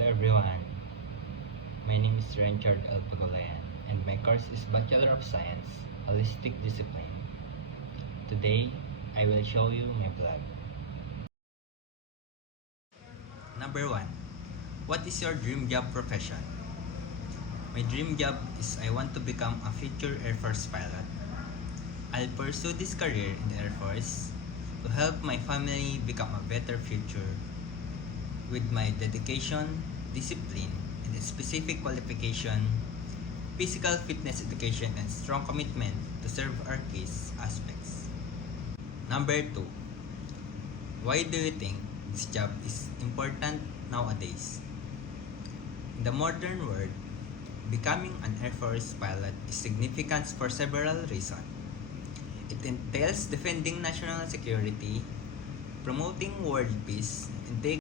Hello everyone, my name is Renchard L. Pagulayan and my course is Bachelor of Science, Holistic Discipline. Today, I will show you my vlog. Number 1. What is your dream job profession? My dream job is I want to become a future Air Force pilot. I'll pursue this career in the Air Force to help my family become a better future with my dedication, discipline, and a specific qualification, physical fitness education, and strong commitment to serve our case aspects. Number 2. Why do you think this job is important nowadays? In the modern world, becoming an Air Force pilot is significant for several reasons. It entails defending national security, promoting world peace, and taking